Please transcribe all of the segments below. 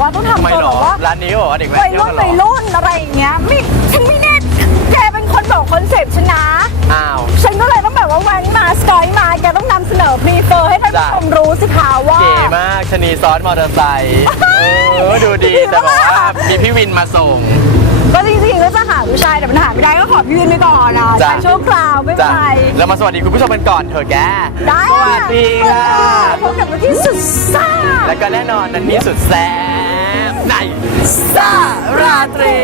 ว่าต้องทำไมทำตัวหรแบอบว่าร้านนี้บอกว่าเด็กแว้วันยเที่ยวรุ่นกันเหรวัยอรุ่นอะไรอย่างเงี้ยไม่ฉันไม่แน่แกเป็นคนบอกคอนเซ็ปต์ฉันนะ อ้าว ฉันก็เลยต้องแบบว่าแว้นมาสกอยมาแกต้องนำเสนอพรีเฟอร์ให้ท่านผู้ชมรู้สิคะว่า เก๋มากชะนีซ้อนมอเตอร์ไซค์เออดูดีแต่บอกว่ามีพี่วินมาส่ง ก็จริงๆก็จะหาผู้ชายแต่มันหาไม่ได้ก็ขอพี่วินไปก่อนนะจ้ะ ใช้ชั่วคราวไม่เป็นจ้ะไรแล้วมาสวัสดีคุณผู้ชมกันก่อนเถอะแกได้สวัสดีค่ะ พบกับวันที่สุดซ่าแล้วก็แน่นอนนันนี้สุดแซ่บ ในซาราตรี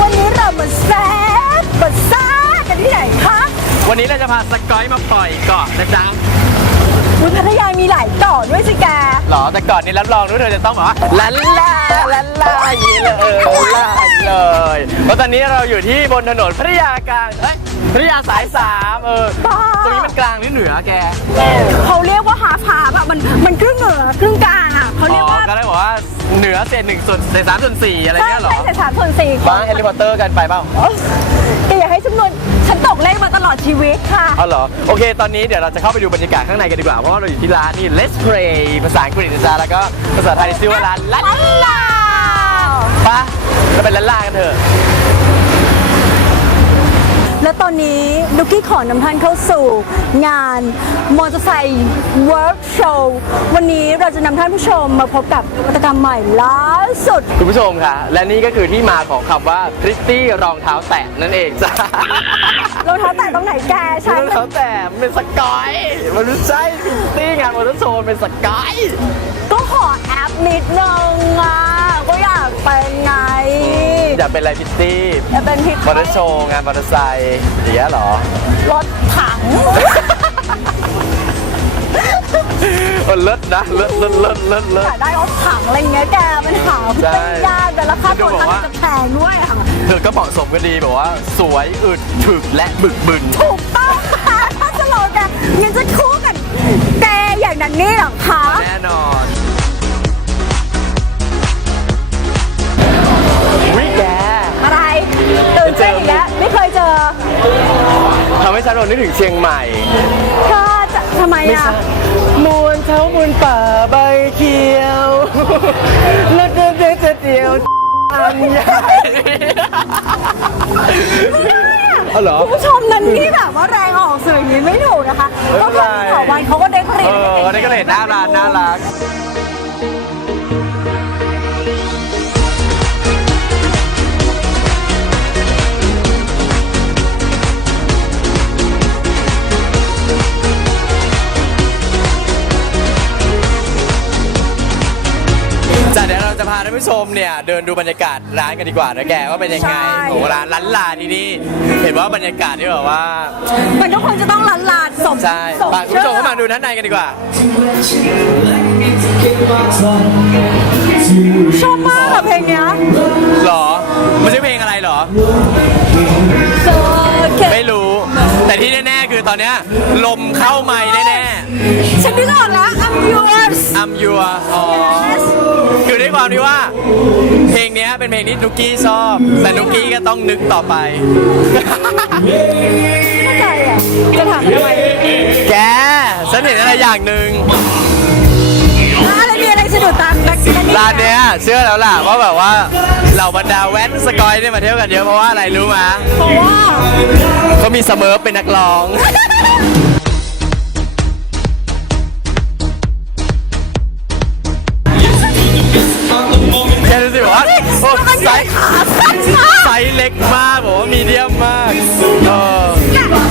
วันนี้เรามาแซ่บมาซ่ากันที่ไหนคะวันนี้เราจะพาสกอยมาปล่อยเกาะนะจ๊ะ อุยพัทยามีหลายเกาะด้วยสิแกหรอแต่ก่อนนี้รับรองด้วยเธอจะต้องบอกว่าลันลาลันลาอย่างนี้เลยลาอย่าเลยเพราะตอนนี้เราอยู่ที่บนถนนพัทยากลางเอ้ยพัทยาสายสามเออบ้า ตรงนี้มันกลางหรือเหนือแกเขาเรียกว่าฮาฟาแบบมันมันครึ่งเหนือครึ่งกลางอะเขาอ๋เรียกอว่าก็ได้บอกว่าเหนือเศษหนึ่งส่วนเศษสามส่วนสี่อะไรใช่เงี้ยเหรอใช่สามส่วนสี่ขอบ้างแฮร์รี่พอตเตอร์กันไปเปล่าแกอย่าให้จำนวน ลขมาตลอดชีวิตค่ะเอาเหรอ โอเค ตอนนี้เดี๋ยวเราจะเข้าไปดูบรรยากาศข้างในกันดีกว่า เพราะว่าเราอยู่ที่ร้านนี่ Let's Pray ภาษาอังกฤษนะจ๊ะแล้วก็ภาษาไทยชื่อว่าร้านลันลันลาปะเราไปลันลากันเถอะ และตอนนี้ดุกกี้ขอนำท่านเข้าสู่ งานมอเตอร์ไซค์เวิร์กโชว์วันนี้เราจะนำท่านผู้ชมมาพบกับนวัตกรรมใหม่ล่าสุด คุณผู้ชมค่ะ และนี่ก็คือที่มาของคำว่าคริสตี้รองเท้าแตะนั่นเองจ้ะ รองเท้า แตะตรงไหนแกใช่รองเท้าแตะมันเป็นสกอย มันไม่ใช่คริสตี้งานมอเตอร์โชว์มันเป็นสกอย ก็ขอแอปนิดนึงอะก็อยากเป็นไง อยากเป็นอะไรคริสตี้อยากเป็นพิตมอเตอร์โชว์งานมอเตอร์ไซค์อย่างเงี้ยเหรอ รถถังเออเลิศนะเลิศเลิศเลิศเลิศเลิอศยากได้รถถังอะไรเงี้ยแกมันหาใช่ไม่ยากแต่ราคาตัวดูบอกว่ามันจะแพงด้วยค่ะเธอก็เหมาะสมกันดีแบบว่า สวยอึดถึกและบึกบึนถูกต้องค่ะถ้าส โลแกนยังจะคู่กันแกอย่างนั้นนี่เหรอคะแน่นอนวิแกอะไรตื่นเต้นอีกแล้วไม่เคยเจอทำให้ฉันนึกถึงเชียงใหม่ก็จะทำไมไม่อะใช่มวนเท้าบนป่าใบเขียวรถเดินเดินจะเดียวอันใหญ่เอาเหรอคุณผู้ชมนั้นนี่แบบว่าแรงออกสื่ออย่าง นี้ไม่ถูกนะคะไม่ก็เป็นคือไรขอวันเขาก็ได้ผลิตเออนี่ก็เลยน่ารักน่ารักจากเดี๋ยวเราจะพาท่านผู้ชมเนี่ยเดินดูบรรยากาศร้านกันดีกว่านะแกว่าเป็นยังไงโอ้โหร้านร้านลาที่นี่ เห็นว่าบรรยากาศที่แบบว่า มันก็คงจะต้องลันลานส มใช่สมฝากคุณผู้ชมเข้ามาดูด้านในกันดีกว่า ชอบมากอะเพลงเนี้ยหรอ มันชื่อเพลงอะไรหรอ So can ไม่รู้ แต่ที่แน่ ๆ คือตอนเนี้ยลมเข้าไม้แน่ ฉันนึกออกแล้ว I'm yours ๆ I'm your อ๋อคือด้วยความที่ว่า เพลงเนี้ยเป็นเพลงที่นุกกี้ชอบ แต่นุกกี้ก็ต้องนึกต่อไปเข้าใจอะ จะถามทำไมแกฉันเห็นอะไรอย่างหนึ่งอะไรมีอะไรสะดุดตาแบ็คร้านเนี้ยเชื่อแล้วล่ะว่าแบบว่าเหล่าบรรดาแว้นสกอยเนี่ยมาเที่ยวกันเยอะเพราะว่าอะไรรู้ไหมเพราะว่า เขามีเสมอเป็นนักร้อง ส์เล็กมากบอกว่ามีเดียมมากเออ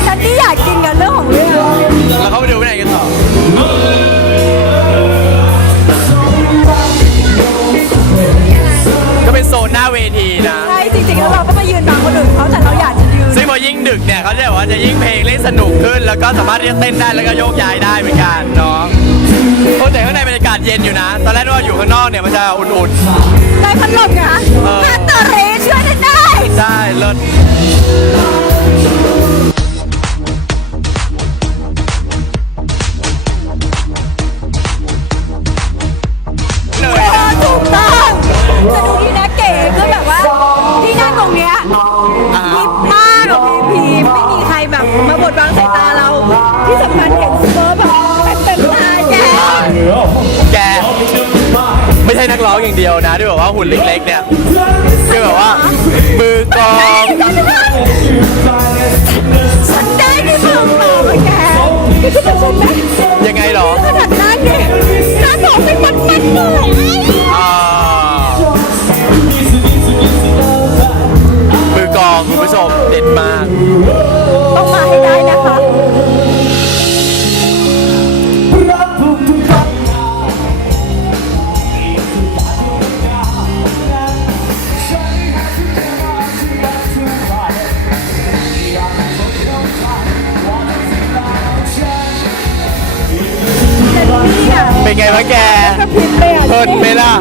ฉันนี่อยากกินกันเรื่องของเรื่องแล้วเขาไปดูไปไหนกันต่อก็เป็นโซนหน้าเวทีนะใช่จริงๆแล้วเราก็มายืนบังคนอื่นเขาแต่เราอยากจะยืนซึ่งพอยิ่งดึกเนี่ยเขาจะบอกว่าจะยิ่งเพลงเล่นสนุกขึ้น แล้วก็สามารถที่จะเต้นได้แล้วก็โยกย้ายได้เหมือนกันเนาะโอ้แต่ข้างในบรรยากาศเย็นอยู่นะ ตอนแรกว่าอยู่ข้างนอกเนี่ยมันจะอุ่นได้พัดลมไงเออฮัตเตอร์เรย์ช่วยฉันได้ๆ ได้เลิศ นักร้องอย่างเดียวนะที่แบบว่าหุ่นเล็กๆเนี่ยคือแบบว่ามือกลองฉันได้ที่มือเปล่าอะแกแกคิดว่าฉันไหมยังไงหรอ นไงวะแกกระพริบเลยอะเพลินไหมล่ะ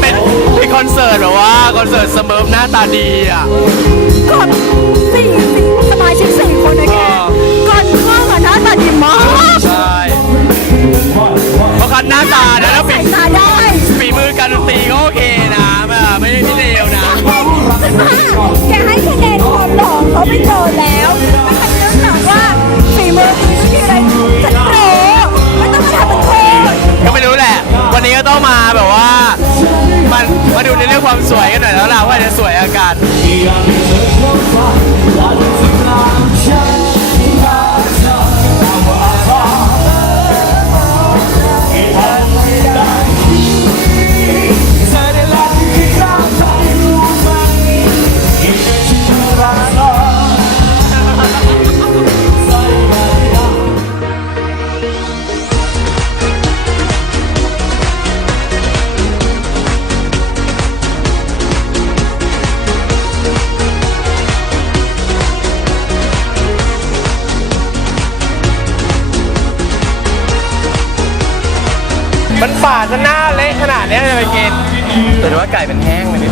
เป็นเป็นคอนเสิร์ตแบบว่าคอนเสิร์ตเสเมิร์ฟหน้าตาดีอะกดสี่สี่สมาชิกสี่คนนะแกก่อนเข้ามาหน้าตาดีมากใช่เพราะคันหน้าตานะแล้วฝีใส่ตาได้ฝีมือการดนตรีก็โอเคนะแบบไม่ได้ที่เลวนะแกให้คะแนนความหล่อเขาไม่โดนแล้วไม่ทันเรื่องหนักว่าฝีมือคุณที่อะไรฉันรู้ สวยกันหน่อยแล้วล่ะว่าจะสวยอาการ มันป่าจะหน้าเละขนาดเนี้ยจะไปกินแต่ว่าไก่เป็นแห้งเลยนี่